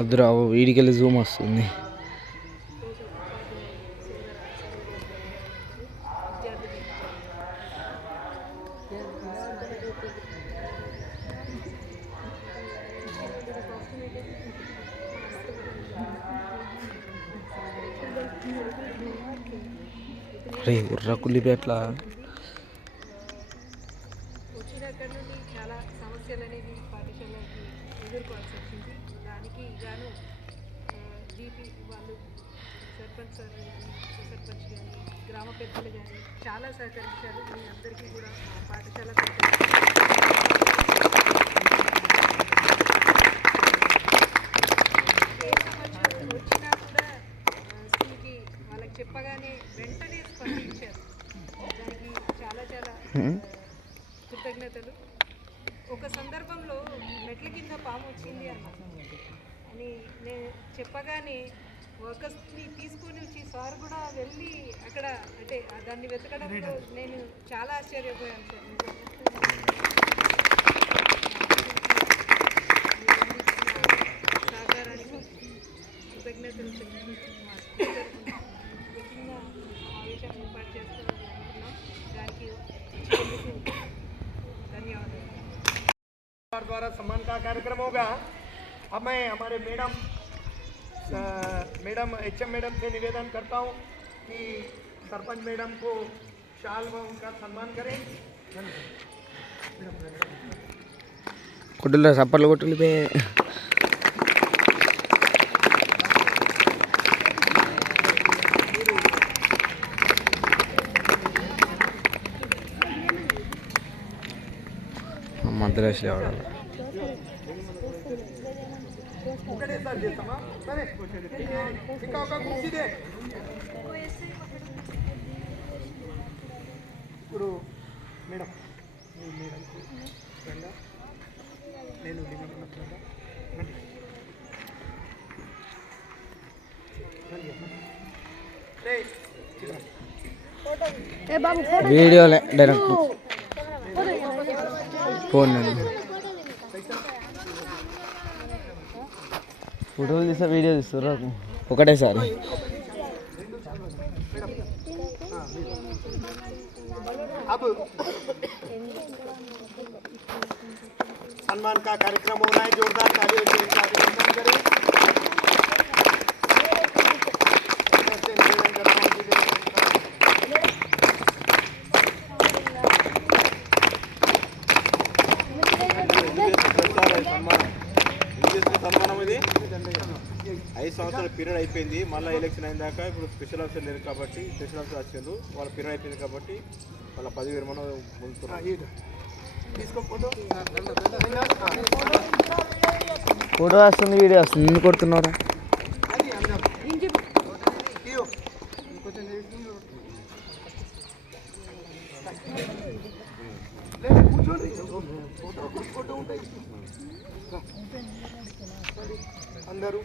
అద్దురా వీడికెళ్ళి Zoom వస్తుంది. రే ఉర్రకుల్లిపేట్ల వచ్చినక్కడ నుండి చాలా సమస్యలు అనేవి పాఠశాలకి ఎదుర్కోవాల్సి వచ్చింది. దానికి గాను జీపీ వాళ్ళు సర్పంచ్ సార్ కానీ సర్పంచ్ కానీ గ్రామ పెద్దలు కానీ చాలా సహకరించారు. మీ అందరికీ కూడా పాఠశాల ఏ సమస్య వచ్చినా కూడా స్కూల్కి వాళ్ళకి చెప్పగానే వెంటనే స్పందించారు. దానికి చాలా చాలా కృతజ్ఞతలు ఒక సందర్భంలో మెట్ల కింద పాము వచ్చింది అన్నమాట అని నేను చెప్పగానే వర్కర్స్ని తీసుకొని వచ్చి సార్ కూడా వెళ్ళి అక్కడ అంటే దాన్ని వెతకడంలో నేను చాలా ఆశ్చర్యపోయాను సార్ సహకారానికి కృతజ్ఞతలు द्वारा सम्मान का कार्यक्रम होगा अब मैं हमारे madam madam H M madam से निवेदन करता हूँ कि सरपंच मैडम को शाल व उनका सम्मान करें कुटल सप्पर कुटल లేవడాలి ఒకటే సార్ చేస్తామా సరే ఇంకా ఒక కుర్చీ దే ఇప్పుడు మేడం మీ మేడంకి రండా. నేను. వీడియోలే direct. ఫోన్ నేను ఫోటోలు తీసా వీడియో తీస్తారు ఒకటేసారి अब सम्मान का कार्यक्रम हो रहा है जोरदार तालियों से इनका अभिनंदन करें అయిపోయింది. ఐదు సంవత్సరాల పీరియడ్ అయిపోయింది. మళ్ళీ ఎలక్షన్ అయిన దాకా ఇప్పుడు స్పెషల్ ఆఫీసర్ లేరు కాబట్టి స్పెషల్ ఆఫీసర్ వచ్చారు వాళ్ళ పీరియడ్ అయిపోయింది కాబట్టి వాళ్ళ పదివేలు మనం ముందుకున్నాం ఫోటో. వస్తుంది వీడియో వస్తుంది. కొడుతున్నారా ఫోటో ఉంటాయి. అందరూ